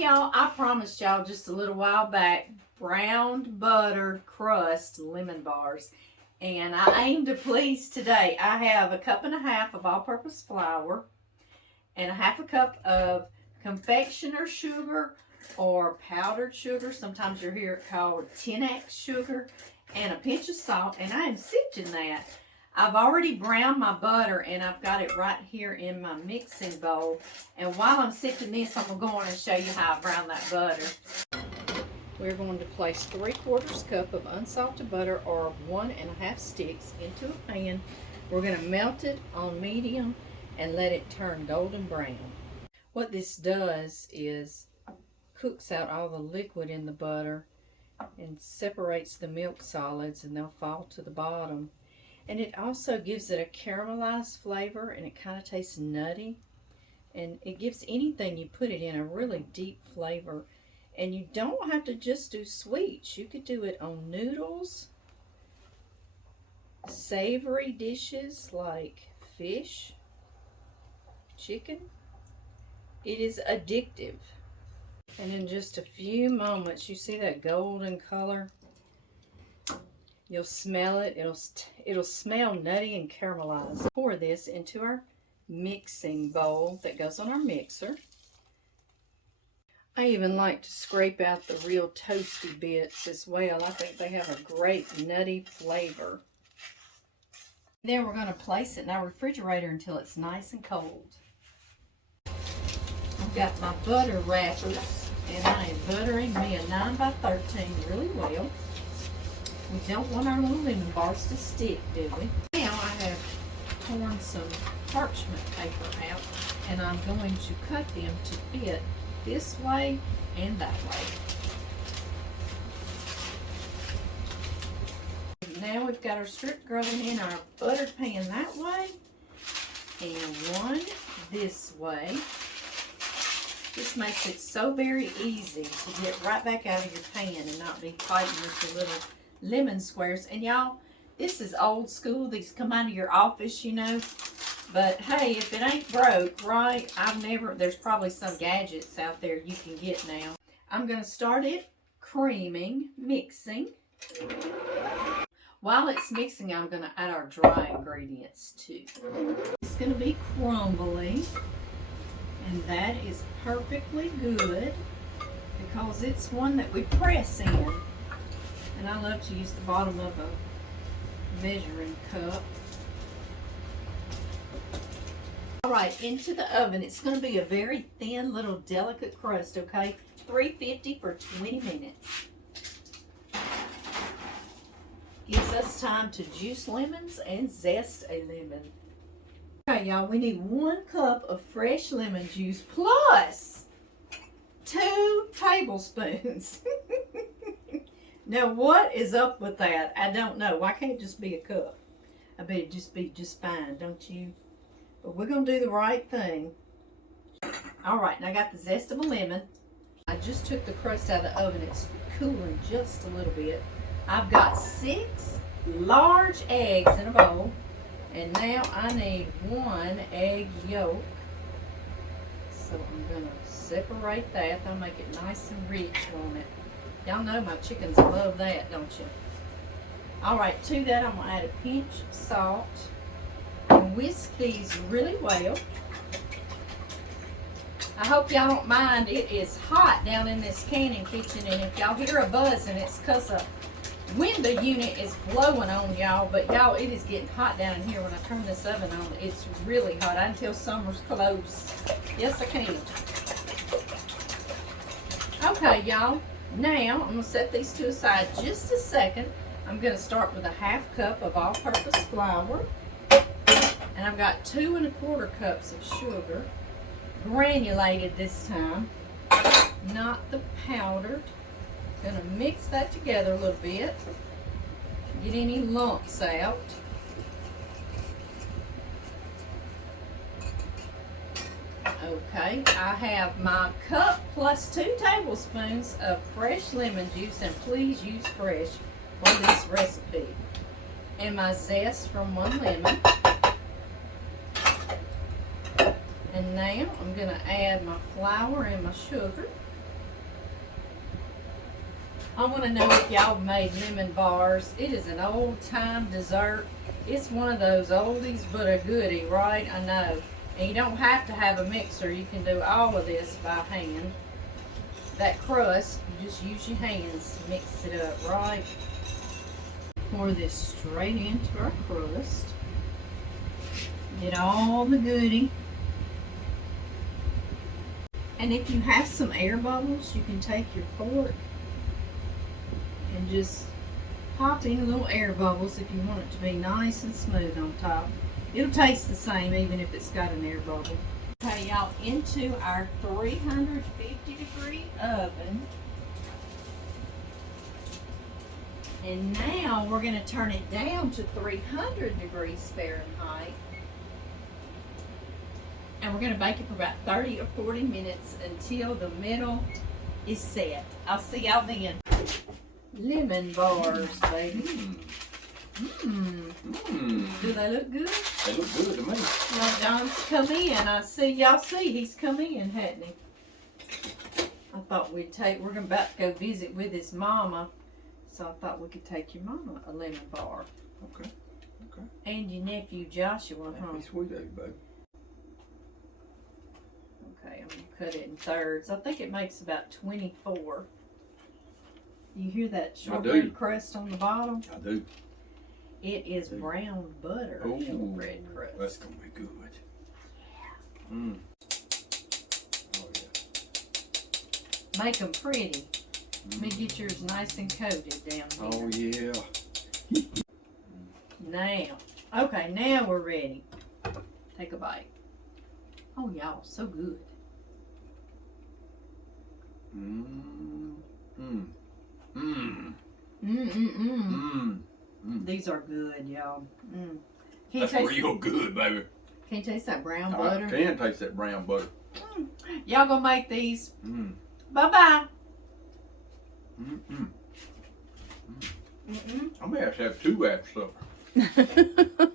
Hey y'all, I promised y'all just a little while back browned butter crust lemon bars, and I aim to please today. I have a cup and a half of all-purpose flour and a half a cup of confectioner sugar or powdered sugar. Sometimes you'll hear it called 10x sugar, and a pinch of salt, and I am sifting that. I've already browned my butter, and I've got it right here in my mixing bowl. And while I'm sifting this, I'm going to go on and show you how I brown that butter. We're going to place 3/4 cup of unsalted butter, or 1½ sticks, into a pan. We're going to melt it on medium and let it turn golden brown. What this does is cooks out all the liquid in the butter and separates the milk solids, and they'll fall to the bottom. And it also gives it a caramelized flavor, and it kind of tastes nutty. And it gives anything you put it in a really deep flavor. And you don't have to just do sweets. You could do it on noodles, savory dishes like fish, chicken. It is addictive. And in just a few moments, you see that golden color? You'll smell it. It'll smell nutty and caramelized. Pour this into our mixing bowl that goes on our mixer. I even like to scrape out the real toasty bits as well. I think they have a great nutty flavor. Then we're going to place it in our refrigerator until it's nice and cold. I've got my butter wrappers, and I am buttering me a 9x13 really well. We don't want our little lemon bars to stick, do we? Now I have torn some parchment paper out, and I'm going to cut them to fit this way and that way. Now we've got our strip going in our buttered pan that way, and one this way. This makes it so very easy to get right back out of your pan and not be fighting with the little lemon squares. And y'all, this is old school. These come out of your office, you know. But hey, if it ain't broke, right? There's probably some gadgets out there you can get now. I'm going to start it mixing. While it's mixing, I'm going to add our dry ingredients too. It's going to be crumbly, and that is perfectly good because it's one that we press in. And I love to use the bottom of a measuring cup. All right, into the oven. It's going to be a very thin, little delicate crust, okay? 350 for 20 minutes. Gives us time to juice lemons and zest a lemon. Okay, y'all, we need 1 cup of fresh lemon juice plus 2 tablespoons. Now, what is up with that? I don't know. Why can't it just be a cup? I bet it'd just be just fine, don't you? But we're going to do the right thing. All right, and I got the zest of a lemon. I just took the crust out of the oven. It's cooling just a little bit. I've got 6 large eggs in a bowl. And now I need 1 egg yolk. So I'm going to separate that. That'll make it nice and rich on it. Y'all know my chickens love that, don't you? All right, to that I'm going to add a pinch of salt and whisk these really well. I hope y'all don't mind. It is hot down in this canning kitchen, and if y'all hear a buzzing, it's because a window unit is blowing on y'all. But y'all, it is getting hot down in here. When I turn this oven on, it's really hot. I can tell summer's close. Yes, I can. Okay, y'all. Now, I'm going to set these to the side just a second. I'm going to start with a 1/2 cup of all-purpose flour. And I've got 2 1/4 cups of sugar. Granulated this time, not the powdered. Going to mix that together a little bit. Get any lumps out. Okay, I have my cup plus 2 tablespoons of fresh lemon juice, and please use fresh for this recipe. And my zest from 1 lemon. And now I'm going to add my flour and my sugar. I want to know if y'all made lemon bars. It is an old time dessert. It's one of those oldies but a goodie, right? I know. And you don't have to have a mixer. You can do all of this by hand. That crust, you just use your hands to mix it up, right? Pour this straight into our crust. Get all the goodie. And if you have some air bubbles, you can take your fork and just pop in little air bubbles if you want it to be nice and smooth on top. It'll taste the same even if it's got an air bubble. Okay, y'all, into our 350-degree oven. And now we're going to turn it down to 300 degrees Fahrenheit. And we're going to bake it for about 30 or 40 minutes until the middle is set. I'll see y'all then. Lemon bars, baby. Do they look good? They look good to me. Well, John's come in. Y'all see he's come in, hadn't he? I thought we're about to go visit with his mama. So I thought we could take your mama a lemon bar. Okay. And your nephew Joshua, huh? That'd be sweet of you, babe. Okay, I'm going to cut it in thirds. I think it makes about 24. You hear that shortbread crust on the bottom? I do. It is brown butter shortbread crust. That's going to be good. Yeah. Oh, yeah. Make them pretty. Let me get yours nice and coated down here. Oh, yeah. Now, we're ready. Take a bite. Oh, y'all, so good. These are good, y'all. That's real good, baby. Can you taste that brown butter? I can taste that brown butter. Y'all gonna make these. Bye-bye. I may have to have two after supper.